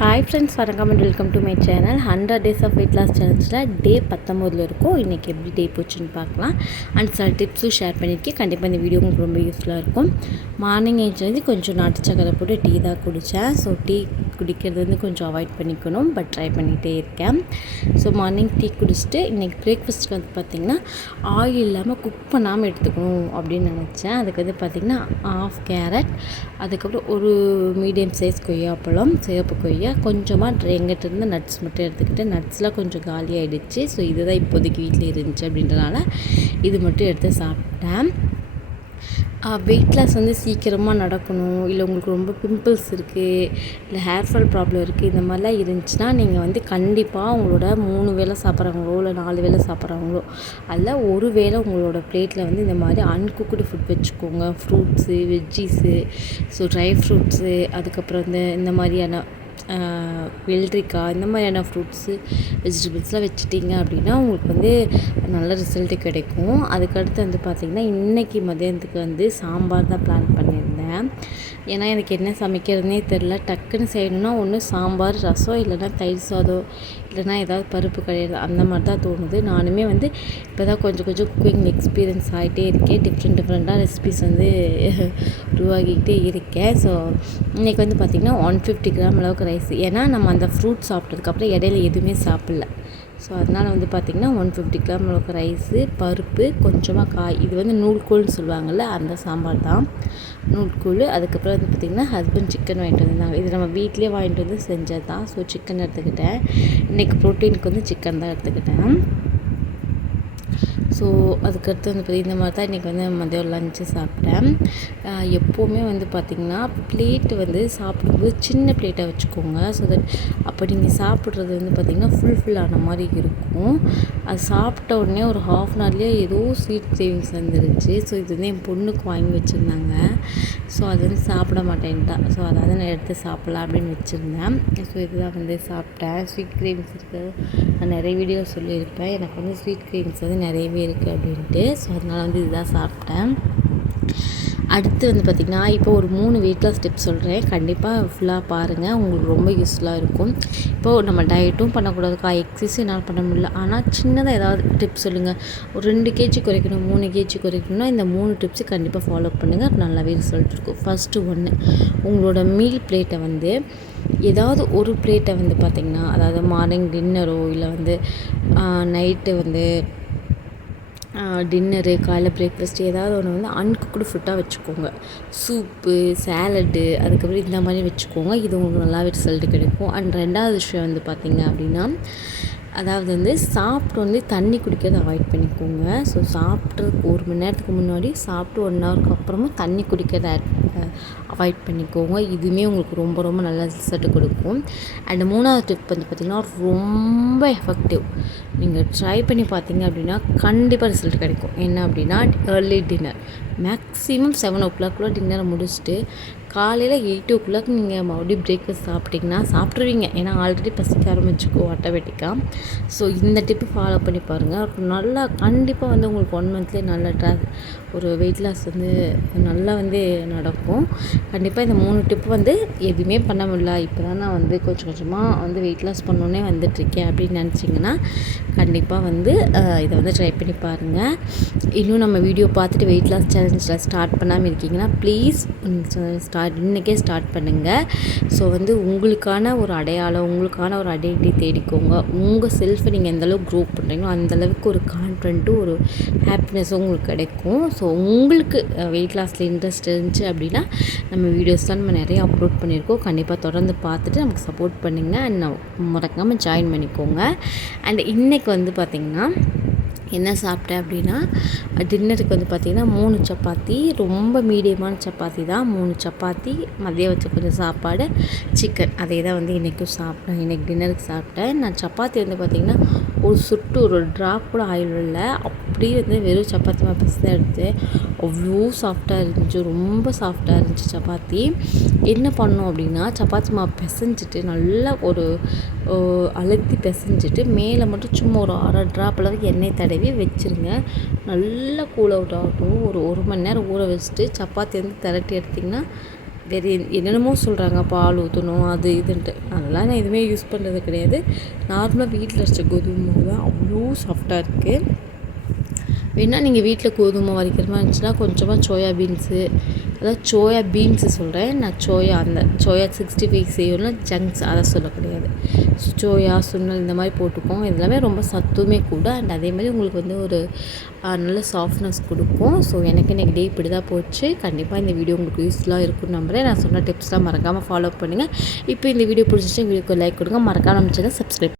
Hi friends வணக்கம் and welcome to my channel hundred days of weight loss சேலஞ்சில் day பத்தொம்போதில் இருக்கும். இன்றைக்கி எப்படி டே போச்சுன்னு பார்க்கலாம். அண்ட் சில டிப்ஸும் ஷேர் பண்ணியிருக்கேன் கண்டிப்பாக இந்த வீடியோ உங்களுக்கு ரொம்ப யூஸ்ஃபுல்லாக இருக்கும். மார்னிங் ஏஜ்லேருந்து கொஞ்சம் நாட்டு சக்கரை போட்டு டீ தான் குடித்தேன் ஸோ டீ குடிக்கிறது வந்து கொஞ்சம் அவாய்ட் பண்ணிக்கணும். பட் ட்ரை பண்ணிகிட்டே இருக்கேன். ஸோ மார்னிங் டீ குடிச்சிட்டு இன்றைக்கி பிரேக்ஃபாஸ்ட்டுக்கு வந்து பார்த்திங்கன்னா ஆயில் இல்லாமல் குக் பண்ணாமல் எடுத்துக்கணும் அப்படின்னு நினச்சேன். அதுக்கு வந்து பார்த்திங்கன்னா ஆஃப் கேரட் அதுக்கப்புறம் ஒரு மீடியம் சைஸ் கொய்யாப்பழம் சிவப்பு கொய்யா கொஞ்சமாக எங்கிட்ட இருந்து நட்ஸ் மட்டும் எடுத்துக்கிட்டு நட்ஸ்லாம் கொஞ்சம் காலி ஆகிடுச்சு ஸோ இதுதான் இப்போதைக்கு வீட்டில் இருந்துச்சு அப்படின்றனால இது மட்டும் எடுத்து சாப்பிட்டேன். வெயிட் லாஸ் வந்து சீக்கிரமாக நடக்கணும். இல்லை உங்களுக்கு ரொம்ப பிம்பிள்ஸ் இருக்குது இல்லை ஹேர் ஃபால் ப்ராப்ளம் இருக்குது இந்த மாதிரிலாம் இருந்துச்சுன்னா நீங்கள் வந்து கண்டிப்பாக உங்களோட மூணு வேளை சாப்பிட்றவங்களோ இல்லை நாலு வேளை சாப்பிட்றவங்களோ அதில் ஒரு வேளை உங்களோட பிளேட்டில் வந்து இந்த மாதிரி அன்குக்குடு ஃபுட் வச்சுக்கோங்க. Fruits veggies so dry fruits அதுக்கப்புறம் இந்த இந்த மாதிரியான வெள்ளரிக்காய் இந்த மாதிரியான ஃப்ரூட்ஸு வெஜிடபிள்ஸ்லாம் வச்சுட்டிங்க அப்படின்னா உங்களுக்கு வந்து நல்ல ரிசல்ட்டு கிடைக்கும். அதுக்கடுத்து வந்து பார்த்திங்கன்னா இன்றைக்கி மதியானத்துக்கு வந்து சாம்பார் தான் பிளான் பண்ணியிருந்தேன் ஏன்னா எனக்கு என்ன சமைக்கிறதுனே தெரில டக்குன்னு செய்யணுன்னா ஒன்று சாம்பார் ரசம் இல்லைன்னா தயிர் சாதம் இல்லைனா ஏதாவது பருப்பு கிடையாது அந்த மாதிரி தான் தோணுது. நானுமே வந்து இப்போ தான் கொஞ்சம் கொஞ்சம் குக்கிங் எக்ஸ்பீரியன்ஸ் ஆகிட்டே இருக்கேன். டிஃப்ரெண்ட் டிஃப்ரெண்ட்டாக ரெசிபிஸ் வந்து உருவாகிக்கிட்டே இருக்கேன். ஸோ இன்றைக்கி வந்து பார்த்திங்கன்னா ஒன் ஃபிஃப்டி கிராம் அளவுக்கு ரைஸ் ஏன்னா நம்ம அந்த ஃப்ரூட் சாப்பிட்டதுக்கப்புறம் இடையில எதுவுமே சாப்பிடல. ஸோ அதனால் வந்து பார்த்திங்கன்னா ஒன் ஃபிஃப்டி கிராம் அளவுக்கு ரைஸு பருப்பு கொஞ்சமாக காய் இது வந்து நூல்கோல்னு சொல்லுவாங்கள்ல அந்த சாம்பார் தான். நூல்கோல் அதுக்கப்புறம் வந்து பார்த்திங்கன்னா ஹஸ்பண்ட் சிக்கன் வாங்கிட்டு வந்தாங்க இது நம்ம வீட்லேயே வாங்கிட்டு வந்து செஞ்சது தான் ஸோ சிக்கன் எடுத்துக்கிட்டேன் இன்றைக்கி ப்ரோட்டீனுக்கு வந்து சிக்கன் தான் எடுத்துக்கிட்டேன். ஸோ அதுக்கடுத்து வந்து பார்த்திங்கன்னா இந்த மாதிரி தான் இன்றைக்கி வந்து மதியம் லஞ்சு சாப்பிட்டேன். எப்போவுமே வந்து பார்த்திங்கன்னா பிளேட்டு வந்து சாப்பிடும்போது சின்ன பிளேட்டாக வச்சுக்கோங்க. ஸோ தட் அப்போ நீங்கள் சாப்பிட்றது வந்து பார்த்திங்கன்னா ஃபுல் ஃபில் மாதிரி இருக்கும். அது சாப்பிட்ட உடனே ஒரு ஹாஃப் அன் ஹவர்லேயே ஏதோ ஸ்வீட் சேவிங்ஸ் வந்துருச்சு. ஸோ இது வந்து என் பொண்ணுக்கு வாங்கி வச்சுருந்தாங்க. ஸோ அது வந்து சாப்பிட மாட்டேன்ட்டா. ஸோ அதாவது நான் எடுத்து சாப்பிட்லாம் அப்படின்னு வச்சுருந்தேன். ஸோ இதுதான் வந்து சாப்பிட்டேன். ஸ்வீட் கிரீம்ஸ் இருக்குது நான் நிறைய வீடியோ சொல்லியிருப்பேன். எனக்கு வந்து ஸ்வீட் கிரீம்ஸ் வந்து நிறையவே இருக்குது அப்படின்ட்டு. ஸோ அதனால் வந்து இதுதான் சாப்பிட்டேன். அடுத்து வந்து பார்த்திங்கன்னா இப்போ ஒரு மூணு வெயிட் லாஸ் டிப்ஸ் சொல்கிறேன் கண்டிப்பாக ஃபுல்லாக பாருங்கள் உங்களுக்கு ரொம்ப யூஸ்ஃபுல்லாக இருக்கும். இப்போது நம்ம டயட்டும் பண்ணக்கூடாதுக்கா. எக்ஸசைஸும் என்னால் பண்ண முடியல. ஆனால் சின்னதாக ஏதாவது டிப்ஸ் சொல்லுங்கள் ஒரு ரெண்டு கேஜி குறைக்கணும் மூணு கேஜி குறைக்கணும்னா இந்த மூணு டிப்ஸு கண்டிப்பாக ஃபாலோ பண்ணுங்கள் நல்லாவே ரிசல்ட் இருக்கும். ஃபஸ்ட்டு ஒன்று உங்களோட மீல் பிளேட்டை வந்து ஏதாவது ஒரு பிளேட்டை வந்து பார்த்திங்கன்னா அதாவது மார்னிங் டின்னரோ இல்லை வந்து நைட்டு வந்து டின்னரு காலைல பிரேக்ஃபாஸ்ட் ஏதாவது ஒன்று வந்து அன்குக்குடு ஃபுட்டாக வச்சுக்கோங்க. சூப்பு சேலட்டு அதுக்கப்புறம் இந்த மாதிரி வச்சுக்கோங்க. இது உங்களுக்கு நல்லாவே ரிசல்ட் கிடைக்கும். அண்ட் ரெண்டாவது விஷயம் வந்து பார்த்திங்க அப்படின்னா அதாவது வந்து சாப்பிட்டு வந்து தண்ணி குடிக்கிறத அவாய்ட் பண்ணிக்கோங்க. ஸோ சாப்பிட்றதுக்கு ஒரு மணி நேரத்துக்கு முன்னாடி சாப்பிட்டு ஒன் ஹவருக்கு அப்புறமா தண்ணி குடிக்கிறத அவாய்ட் பண்ணிக்கோங்க. இதுவுமே உங்களுக்கு ரொம்ப ரொம்ப நல்ல ரிசல்ட் கொடுக்கும். அண்ட் மூணாவது டிப் வந்து பார்த்திங்கன்னா ரொம்ப எஃபெக்டிவ் நீங்கள் ட்ரை பண்ணி பார்த்தீங்க அப்படின்னா கண்டிப்பாக ரிசல்ட் கிடைக்கும். என்ன அப்படின்னா ஏர்லி டின்னர் மேக்ஸிமம் செவன் ஓ கிளாக்குள்ளே டின்னரை முடிச்சுட்டு காலையில் எயிட் ஓ கிளாக் நீங்கள் மறுபடியும் பிரேக்ஃபாஸ்ட் சாப்பிட்டிங்கன்னா சாப்பிட்ருவீங்க ஏன்னா ஆல்ரெடி பசிக்க ஆரம்பிச்சுக்கோ ஆட்டோமேட்டிக்காக ஸோ இந்த டிப்பு ஃபாலோ பண்ணி பாருங்கள் நல்லா கண்டிப்பாக வந்து உங்களுக்கு ஒன் மந்த்லேயே நல்ல ட்ரா ஒரு வெயிட் லாஸ் வந்து நல்லா வந்து நடக்கும். கண்டிப்பாக இந்த மூணு டிப்பு வந்து எதுவுமே பண்ண முடியல. இப்போ தான் நான் வந்து கொஞ்சம் கொஞ்சமாக வந்து வெயிட் லாஸ் பண்ணோன்னே வந்துட்டுருக்கேன் அப்படின்னு நினச்சிங்கன்னா கண்டிப்பாக வந்து இதை வந்து ட்ரை பண்ணி பாருங்கள் இன்னும் நம்ம வீடியோ பார்த்துட்டு வெயிட் லாஸ் சேலஞ்சில் ஸ்டார்ட் பண்ணாமல் இருக்கீங்கன்னா ப்ளீஸ் ஸ்டார்ட் இன்றைக்கே ஸ்டார்ட் பண்ணுங்கள் ஸோ வந்து உங்களுக்கான ஒரு அடையாளம் உங்களுக்கான ஒரு ஐடென்டிட்டி தேடிக்கோங்க. உங்கள் செல்ஃபை நீங்கள் எந்தளவுக்கு க்ரோ பண்ணுறீங்களோ அந்தளவுக்கு ஒரு கான்ஃபிடென்ட்டும் ஒரு ஹாப்பினஸும் உங்களுக்கு கிடைக்கும். ஸோ உங்களுக்கு வெயிட் லாஸில் இன்ட்ரெஸ்ட் இருந்துச்சு அப்படின்னா நம்ம வீடியோஸ்லாம் நம்ம நிறைய அப்லோட் பண்ணியிருக்கோம். கண்டிப்பாக தொடர்ந்து பார்த்துட்டு நமக்கு சப்போர்ட் பண்ணுங்கள் அண்ட் மறக்காமல் ஜாயின் பண்ணிக்கோங்க. அண்ட் இன்றைக்கி வந்து பார்த்திங்கன்னா என்ன சாப்பிட்டேன் அப்படின்னா டின்னருக்கு வந்து பார்த்திங்கன்னா மூணு சப்பாத்தி ரொம்ப மீடியமான சப்பாத்தி தான். மூணு சப்பாத்தி மதியம் வச்ச கொஞ்சம் சாப்பாடு சிக்கன் அதே தான் வந்து இன்றைக்கும் சாப்பிட்டேன். இன்றைக்கி டின்னருக்கு சாப்பிட்டேன். நான் சப்பாத்தி வந்து பார்த்திங்கன்னா ஒரு சுட்டு ஒரு ட்ராப் கூட ஆயில் இல்லை. அப்படியே வந்து வெறும் சப்பாத்தி மாப்பிஸ் தான் எடுத்தேன். அவ்வளோ சாஃப்டாக இருந்துச்சு. ரொம்ப சாஃப்டாக இருந்துச்சு சப்பாத்தி. என்ன பண்ணோம் அப்படின்னா சப்பாத்தி மாவு பிசைஞ்சிட்டு நல்லா ஒரு அழுத்தி பிசைஞ்சிட்டு மேலே மட்டும் சும்மா ஒரு அரை ட்ராப் அளவுக்கு எண்ணெய் தடவி வச்சுருங்க. நல்லா கூல் அவுட் ஆகட்டும் ஒரு ஒரு மணி நேரம் ஊற வச்சுட்டு சப்பாத்தி வந்து திரட்டி எடுத்திங்கன்னா வேறு என்னென்னமோ சொல்கிறாங்க பால் ஊற்றணும் அது இதுன்ட்டு. அதெல்லாம் நான் எதுவுமே யூஸ் பண்ணுறது கிடையாது. நார்மலாக வீட்டில் வச்ச கோதுமை மாவு தான். அவ்வளோ சாஃப்டாக இருக்குது வேணால் நீங்கள் வீட்டில் கோதுமை வரைக்கிற மாதிரி இருந்துச்சுன்னா கொஞ்சமாக சோயா பீன்ஸு அதாவது சோயா பீன்ஸு சொல்கிறேன் நான் சோயா அந்த சோயா சிக்ஸ்டி ஃபைவ் செய்யணும்னா ஜங்க்ஸ் அதை சொல்ல கிடையாது சோயா சுண்ணல் இந்த மாதிரி போட்டுக்கோங்க. இதெல்லாமே ரொம்ப சத்துமே கூட. அண்ட் அதே மாதிரி உங்களுக்கு வந்து ஒரு நல்ல சாஃப்ட்னஸ் கொடுக்கும். ஸோ எனக்கு இன்றைக்கி டே இப்படி தான் போச்சு. கண்டிப்பாக இந்த வீடியோ உங்களுக்கு யூஸ்ஃபுல்லாக இருக்கும்னு நம்புகிறேன் நான் சொன்ன டிப்ஸ்லாம் மறக்காமல் ஃபாலோ பண்ணுங்கள் இப்போ இந்த வீடியோ பிடிச்சிச்சு வீடியோக்கு லைக் கொடுங்க. மறக்காமல் நம்ம சேனல் சப்ஸ்கிரைப்